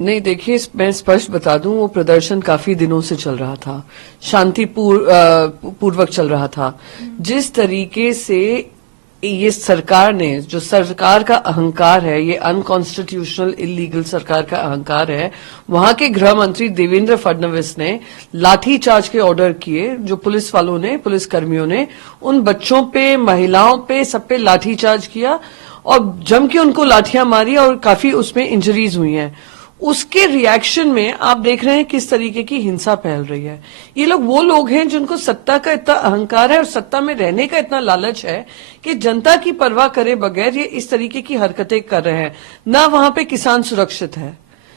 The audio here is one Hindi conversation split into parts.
नहीं, देखिए, मैं स्पष्ट बता दूं, वो प्रदर्शन काफी दिनों से चल रहा था, शांतिपूर्वक चल रहा था। जिस तरीके से ये सरकार ने, जो सरकार का अहंकार है, ये अनकॉन्स्टिट्यूशनल इलीगल सरकार का अहंकार है, वहां के गृह मंत्री देवेंद्र फडणवीस ने लाठीचार्ज के ऑर्डर किए, जो पुलिस वालों ने, पुलिस कर्मियों ने उन बच्चों पे, महिलाओं पे, सब पे लाठीचार्ज किया और जम के उनको लाठियां मारी और काफी उसमें इंजरीज हुई हैं। उसके रिएक्शन में आप देख रहे हैं किस तरीके की हिंसा फैल रही है। ये वो लोग हैं जिनको सत्ता का इतना अहंकार है और सत्ता में रहने का इतना लालच है कि जनता की परवाह करे बगैर ये इस तरीके की हरकतें कर रहे हैं। ना वहां पे किसान सुरक्षित है,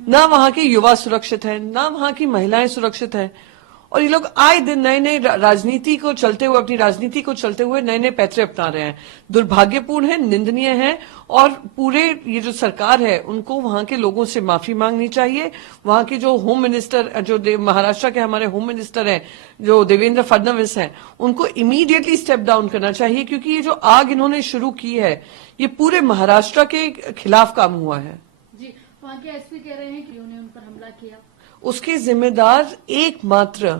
ना वहां के युवा सुरक्षित है, ना वहां की महिलाएं सुरक्षित है। और ये लोग आए दिन नए नए राजनीति को चलते हुए, अपनी राजनीति को चलते हुए नए नए पैतरे अपना रहे हैं। दुर्भाग्यपूर्ण है, निंदनीय है। और पूरे ये जो सरकार है, उनको वहां के लोगों से माफी मांगनी चाहिए। वहां के जो होम मिनिस्टर, जो महाराष्ट्र के हमारे होम मिनिस्टर हैं, जो देवेंद्र फडणवीस हैं, उनको इमीडिएटली स्टेप डाउन करना चाहिए, क्योंकि ये जो आग इन्होंने शुरू की है, ये पूरे महाराष्ट्र के खिलाफ काम हुआ है। जी, वहां के एसपी कह रहे हैं कि उन्होंने उन पर हमला किया। उसके जिम्मेदार एकमात्र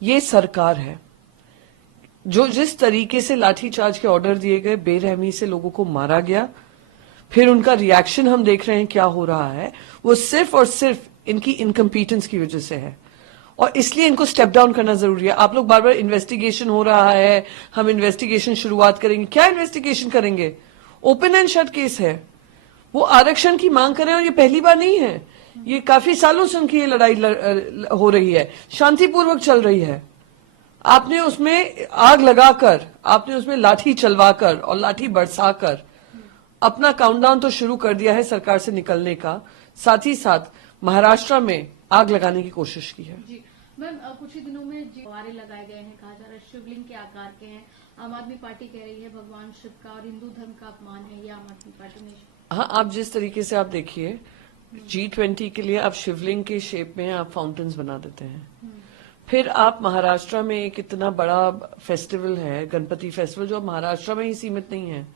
ये सरकार है, जो जिस तरीके से लाठीचार्ज के ऑर्डर दिए गए, बेरहमी से लोगों को मारा गया, फिर उनका रिएक्शन हम देख रहे हैं क्या हो रहा है, वो सिर्फ और सिर्फ इनकी इनकम्पिटेंस की वजह से है। और इसलिए इनको स्टेप डाउन करना जरूरी है। आप लोग बार बार इन्वेस्टिगेशन हो रहा है, हम इन्वेस्टिगेशन शुरुआत करेंगे। क्या इन्वेस्टिगेशन करेंगे? ओपन एंड शट केस है। वो आरक्षण की मांग कर रहे हैं और ये पहली बार नहीं है, ये काफी सालों से उनकी ये लड़ाई हो रही है, शांतिपूर्वक चल रही है। आपने उसमें आग लगाकर, आपने उसमें लाठी चलवाकर और लाठी बरसाकर अपना काउंटडाउन तो शुरू कर दिया है सरकार से निकलने का, साथ ही साथ महाराष्ट्र में आग लगाने की कोशिश की है। जी मैम, कुछ ही दिनों में फव्वारे लगाए गए हैं, कहा जा रहा है शिवलिंग के आकार के हैं। आम आदमी पार्टी कह रही है भगवान शिव का और हिंदू धर्म का अपमान है, ये आम आदमी पार्टी ने। हाँ, आप जिस तरीके से आप देखिए, G20 के लिए आप शिवलिंग के शेप में आप फाउंटेन्स बना देते हैं। फिर आप महाराष्ट्र में एक इतना बड़ा फेस्टिवल है, गणपति फेस्टिवल, जो महाराष्ट्र में ही सीमित नहीं है,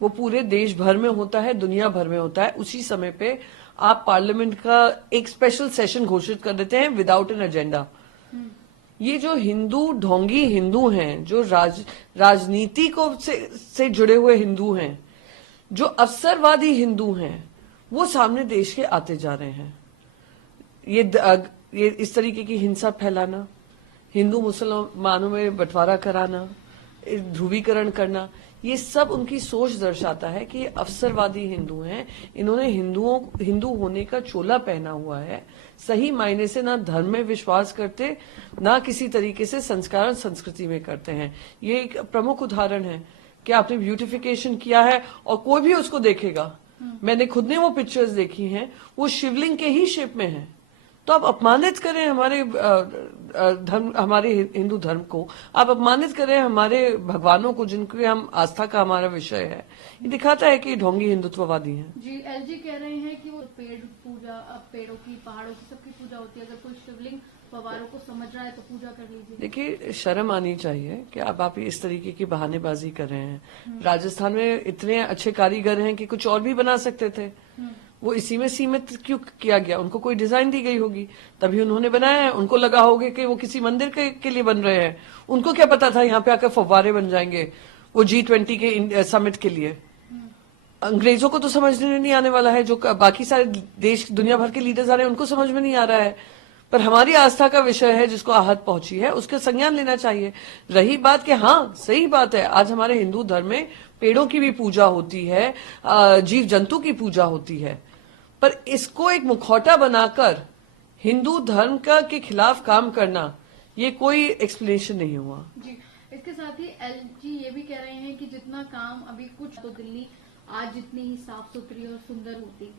वो पूरे देश भर में होता है, दुनिया भर में होता है। उसी समय पे आप पार्लियामेंट का एक स्पेशल सेशन घोषित कर देते हैं विदाउट एन एजेंडा। ये जो हिंदू, ढोंगी हिंदू हैं, जो राजनीति को से जुड़े हुए हिंदू हैं, जो अवसरवादी हिंदू हैं, वो सामने देश के आते जा रहे हैं। ये इस तरीके की हिंसा फैलाना, हिंदू मुसलमानों में बंटवारा कराना, ध्रुवीकरण करना, ये सब उनकी सोच दर्शाता है कि ये अवसरवादी हिंदू हैं। इन्होंने हिंदू होने का चोला पहना हुआ है। सही मायने से ना धर्म में विश्वास करते, ना किसी तरीके से संस्कार और संस्कृति में करते हैं। ये एक प्रमुख उदाहरण है कि आपने ब्यूटिफिकेशन किया है और कोई भी उसको देखेगा। मैंने खुद ने वो पिक्चर्स देखी हैं, वो शिवलिंग के ही शेप में है। तो आप अपमानित करें हमारे धर्म, हमारे हिंदू धर्म को, आप अपमानित करें हमारे भगवानों को, जिनके हम आस्था का हमारा विषय है। ये दिखाता है कि ढोंगी हिंदुत्ववादी हैं। जी, एलजी कह रहे हैं कि वो पेड़ पूजा, पेड़ों की, पहाड़ों की, सबकी पूजा होती है। अगर कोई शिवलिंग फव्वारों को समझ रहा है तो पूजा कर लीजिए। देखिए, शर्म आनी चाहिए कि आप इस तरीके की बहानेबाजी कर रहे हैं। राजस्थान में इतने अच्छे कारीगर हैं कि कुछ और भी बना सकते थे, वो इसी में सीमित क्यों किया गया? उनको कोई डिजाइन दी गई होगी, तभी उन्होंने बनाया है। उनको लगा होगा कि वो किसी मंदिर के लिए बन रहे हैं। उनको क्या पता था यहाँ पे आकर फव्वारे बन जाएंगे वो G20 के समिट के लिए। अंग्रेजों को तो समझ में नहीं आने वाला है, जो बाकी सारे देश, दुनिया भर के लीडर्स आ रहे हैं, उनको समझ में नहीं आ रहा है। पर हमारी आस्था का विषय है, जिसको आहत पहुंची है, उसका संज्ञान लेना चाहिए। रही बात कि हाँ, सही बात है, आज हमारे हिंदू धर्म में पेड़ों की भी पूजा होती है, जीव जंतु की पूजा होती है, पर इसको एक मुखौटा बनाकर हिंदू धर्म के खिलाफ काम करना, ये कोई एक्सप्लेनेशन नहीं हुआ। जी, इसके साथ ही एलजी ये भी कह रहे हैं कि जितना काम अभी कुछ तो दिल्ली आज जितनी ही साफ सुथरी और सुंदर होती।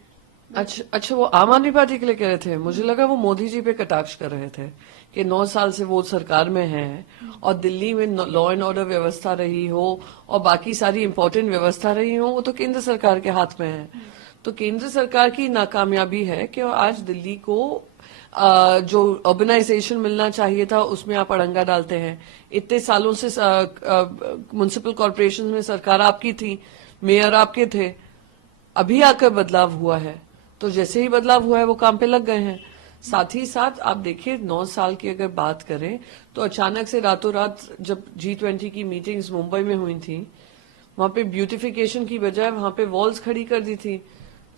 अच्छा, वो आम आदमी पार्टी के लिए कह रहे थे। मुझे लगा वो मोदी जी पे कटाक्ष कर रहे थे कि 9 साल से वो सरकार में है और दिल्ली में लॉ एंड ऑर्डर व्यवस्था रही हो और बाकी सारी इंपॉर्टेंट व्यवस्था रही हो, वो तो केंद्र सरकार के हाथ में है। तो केंद्र सरकार की नाकामयाबी है कि आज दिल्ली को जो अर्बनाइजेशन मिलना चाहिए था, उसमें आप अड़ंगा डालते हैं। इतने सालों से म्युनिसिपल कॉर्पोरेशन में सरकार आपकी थी, मेयर आपके थे, अभी आकर बदलाव हुआ है, तो जैसे ही बदलाव हुआ है वो काम पे लग गए हैं। साथ ही साथ आप देखिए 9 साल की अगर बात करें तो अचानक से रातों रात जब G20 की मीटिंग्स मुंबई में हुई थी, वहां पे ब्यूटिफिकेशन की बजाय वहां पे वॉल्स खड़ी कर दी थी,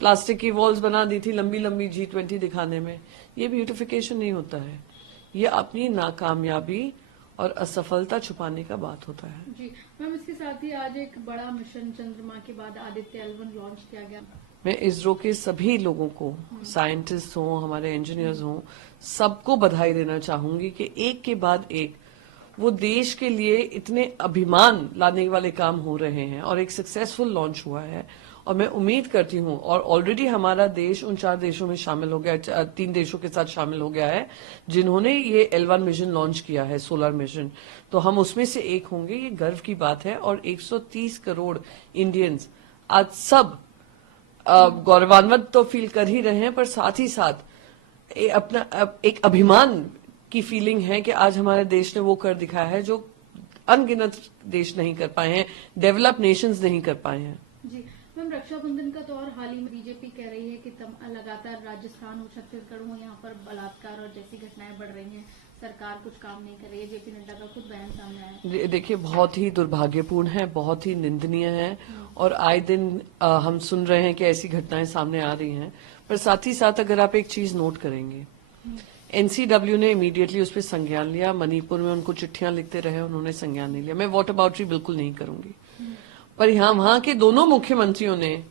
प्लास्टिक की वॉल्स बना दी थी लंबी लंबी G20 दिखाने में। ये ब्यूटिफिकेशन नहीं होता है, ये अपनी नाकामयाबी और असफलता छुपाने का बात होता है। जी मैम, इसके साथ ही आज एक बड़ा मिशन चंद्रमा के बाद आदित्य L1 लॉन्च किया गया। मैं इसरो के सभी लोगों को, साइंटिस्ट हों, हमारे इंजीनियर्स हों, सबको बधाई देना चाहूंगी कि एक के बाद एक वो देश के लिए इतने अभिमान लाने वाले काम हो रहे हैं और एक सक्सेसफुल लॉन्च हुआ है। और मैं उम्मीद करती हूं, और ऑलरेडी हमारा देश उन 4 देशों में शामिल हो गया, 3 देशों के साथ शामिल हो गया है जिन्होंने ये L1 मिशन लॉन्च किया है, सोलर मिशन। तो हम उसमें से एक होंगे, ये गर्व की बात है। और 130 करोड़ इंडियंस आज सब गौरवान्वित तो फील कर ही रहे हैं, पर साथ ही साथ अपना एक अभिमान की फीलिंग है कि आज हमारे देश ने वो कर दिखाया है जो अनगिनत देश नहीं कर पाए हैं, डेवलप नेशंस नहीं कर पाए हैं। जी मैम, रक्षाबंधन का दौर हाल ही में बीजेपी कह रही है कि लगातार राजस्थान हो, छत्तीसगढ़ हो, यहाँ पर बलात्कार और जैसी घटनाएं बढ़ रही हैं, सरकार कुछ काम नहीं कर रही है। जेपी नड्डा का खुद बयान सामने आया है। देखिए, बहुत ही दुर्भाग्यपूर्ण है, बहुत ही निंदनीय है और आए दिन हम सुन रहे हैं कि ऐसी घटनाएं सामने आ रही हैं। पर साथ ही साथ अगर आप एक चीज नोट करेंगे, एनसीडब्ल्यू ने इमीडिएटली उस पर संज्ञान लिया। मणिपुर में उनको चिट्ठियां लिखते रहे, उन्होंने संज्ञान नहीं लिया। मैं वॉट अबाउटरी बिल्कुल नहीं करूंगी, पर यहाँ वहां के दोनों मुख्यमंत्रियों ने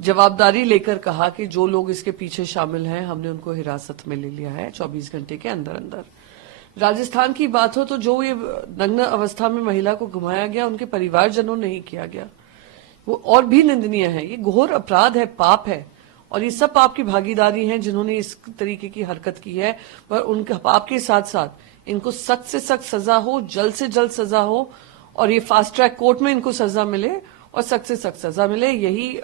जवाबदारी लेकर कहा कि जो लोग इसके पीछे शामिल हैं हमने उनको हिरासत में ले लिया है 24 घंटे के अंदर अंदर। राजस्थान की बात हो तो जो ये नग्न अवस्था में महिला को घुमाया गया उनके परिवारजनों ने ही किया गया, वो और भी निंदनीय है। ये घोर अपराध है, पाप है, और ये सब पाप की भागीदारी हैं जिन्होंने इस तरीके की हरकत की है। पर उनके पाप के साथ साथ इनको सख्त से सख्त सजा हो, जल्द से जल्द सजा हो, और ये फास्ट ट्रैक कोर्ट में इनको सजा मिले और सख्त से सख्त सजा मिले, यही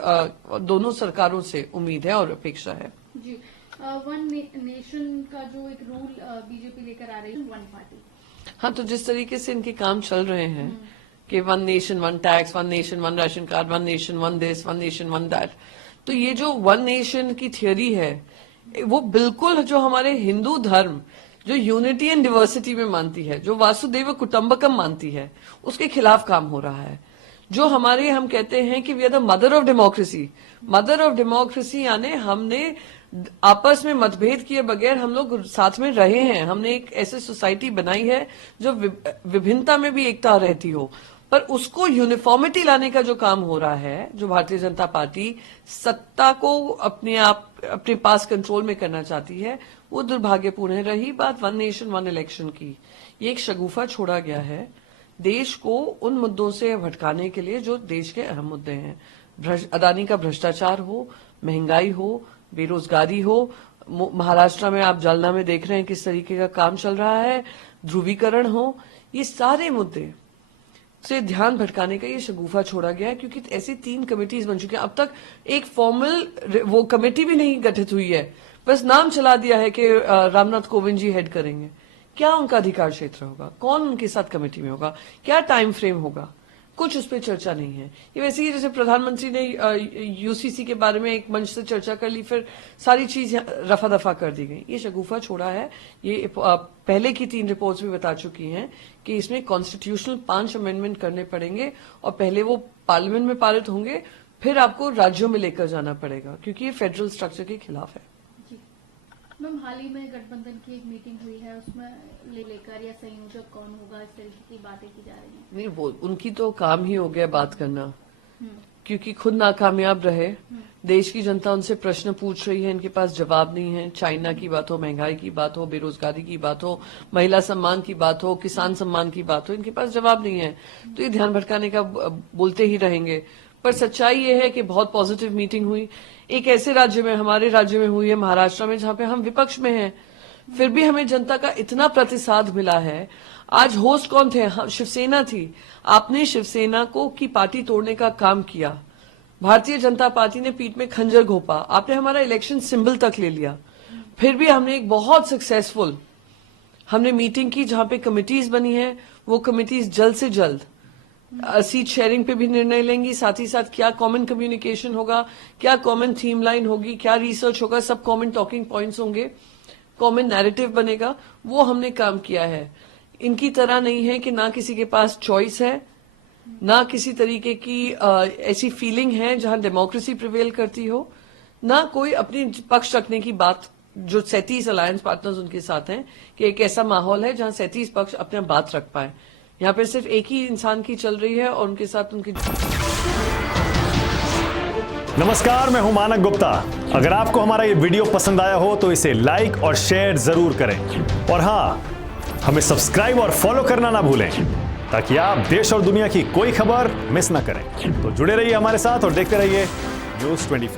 दोनों सरकारों से उम्मीद है और अपेक्षा है। जी वन नेशन का जो एक रूल बीजेपी लेकर आ रही है, वन पार्टी। हाँ, तो जिस तरीके से इनके काम चल रहे हैं कि one nation one tax, one nation one ration card, one nation one this, one nation one that, तो ये जो वन नेशन की थियोरी है वो बिल्कुल जो हमारे हिंदू धर्म जो यूनिटी एंड डिवर्सिटी में मानती है, जो वासुदेव कुटुंबकम मानती है, उसके खिलाफ काम हो रहा है। जो हमारे हम कहते हैं कि we are the mother of democracy, mother of democracy यानी हमने आपस में मतभेद किए बगैर हम लोग साथ में रहे हैं। हमने एक ऐसी सोसाइटी बनाई है जो विभिन्नता में भी एकता रहती हो, पर उसको यूनिफॉर्मिटी लाने का जो काम हो रहा है, जो भारतीय जनता पार्टी सत्ता को अपने पास कंट्रोल में करना चाहती है, वो दुर्भाग्यपूर्ण है। रही बात वन नेशन वन इलेक्शन की, ये एक शगुफा छोड़ा गया है देश को उन मुद्दों से भटकाने के लिए जो देश के अहम मुद्दे हैं। अदानी का भ्रष्टाचार हो, महंगाई हो, बेरोजगारी हो, महाराष्ट्र में आप जालना में देख रहे हैं किस तरीके का काम चल रहा है, ध्रुवीकरण हो, ये सारे मुद्दे से ध्यान भटकाने का ये शगुफा छोड़ा गया है। क्योंकि ऐसी 3 कमेटीज बन चुकी हैं, अब तक एक फॉर्मल वो कमेटी भी नहीं गठित हुई है, बस नाम चला दिया है कि रामनाथ कोविंद जी हेड करेंगे। क्या उनका अधिकार क्षेत्र होगा, कौन उनके साथ कमेटी में होगा, क्या टाइम फ्रेम होगा, कुछ उस पर चर्चा नहीं है। ये वैसे ही जैसे प्रधानमंत्री ने यूसीसी के बारे में एक मंच से चर्चा कर ली, फिर सारी चीज रफा दफा कर दी गई। ये शगुफा छोड़ा है। ये पहले की 3 रिपोर्ट्स भी बता चुकी हैं कि इसमें कॉन्स्टिट्यूशनल 5 अमेंडमेंट करने पड़ेंगे और पहले वो पार्लियामेंट में पारित होंगे, फिर आपको राज्यों में लेकर जाना पड़ेगा, क्योंकि ये फेडरल स्ट्रक्चर के खिलाफ है। मैम, हाल ही में गठबंधन की एक मीटिंग हुई है, उसमें लेकर या संयोजक कौन होगा, इस तरीके की बातें की जा रही हैं। नहीं, वो उनकी तो काम ही हो गया बात करना, क्योंकि खुद नाकामयाब रहे। देश की जनता उनसे प्रश्न पूछ रही है, इनके पास जवाब नहीं है। चाइना की बात हो, महंगाई की बात हो, बेरोजगारी की बात हो, महिला सम्मान की बात हो, किसान सम्मान की बात हो, इनके पास जवाब नहीं है। तो ये ध्यान भटकाने का बोलते ही रहेंगे। पर सच्चाई ये है कि बहुत पॉजिटिव मीटिंग हुई। एक ऐसे राज्य में, हमारे राज्य में हुई है, महाराष्ट्र में, जहां पे हम विपक्ष में हैं, फिर भी हमें जनता का इतना प्रतिसाद मिला है। आज होस्ट कौन थे? शिवसेना थी। आपने शिवसेना को की पार्टी तोड़ने का काम किया, भारतीय जनता पार्टी ने पीठ में खंजर घोंपा, आपने हमारा इलेक्शन सिंबल तक ले लिया। फिर भी हमने एक बहुत सक्सेसफुल हमने मीटिंग की जहां पे कमिटीज बनी है, वो कमिटीज जल्द से जल्द सीट शेयरिंग पे भी निर्णय लेंगी, साथ ही साथ क्या कॉमन कम्युनिकेशन होगा, क्या कॉमन थीम लाइन होगी, क्या रिसर्च होगा, सब कॉमन टॉकिंग पॉइंट्स होंगे, कॉमन नैरेटिव बनेगा, वो हमने काम किया है। इनकी तरह नहीं है कि ना किसी के पास चॉइस है, ना किसी तरीके की ऐसी फीलिंग है जहां डेमोक्रेसी प्रिवेल करती हो, ना कोई अपनी पक्ष रखने की बात, जो 37 अलायंस पार्टनर्स उनके साथ हैं, कि एक ऐसा माहौल है जहां 37 पक्ष अपने बात रख पाए। यहाँ पे सिर्फ एक ही इंसान की चल रही है और उनके साथ उनकी। नमस्कार, मैं हूं मानक गुप्ता। अगर आपको हमारा ये वीडियो पसंद आया हो तो इसे लाइक और शेयर जरूर करें, और हाँ, हमें सब्सक्राइब और फॉलो करना ना भूलें ताकि आप देश और दुनिया की कोई खबर मिस ना करें। तो जुड़े रहिए हमारे साथ और देखते रहिए News 24।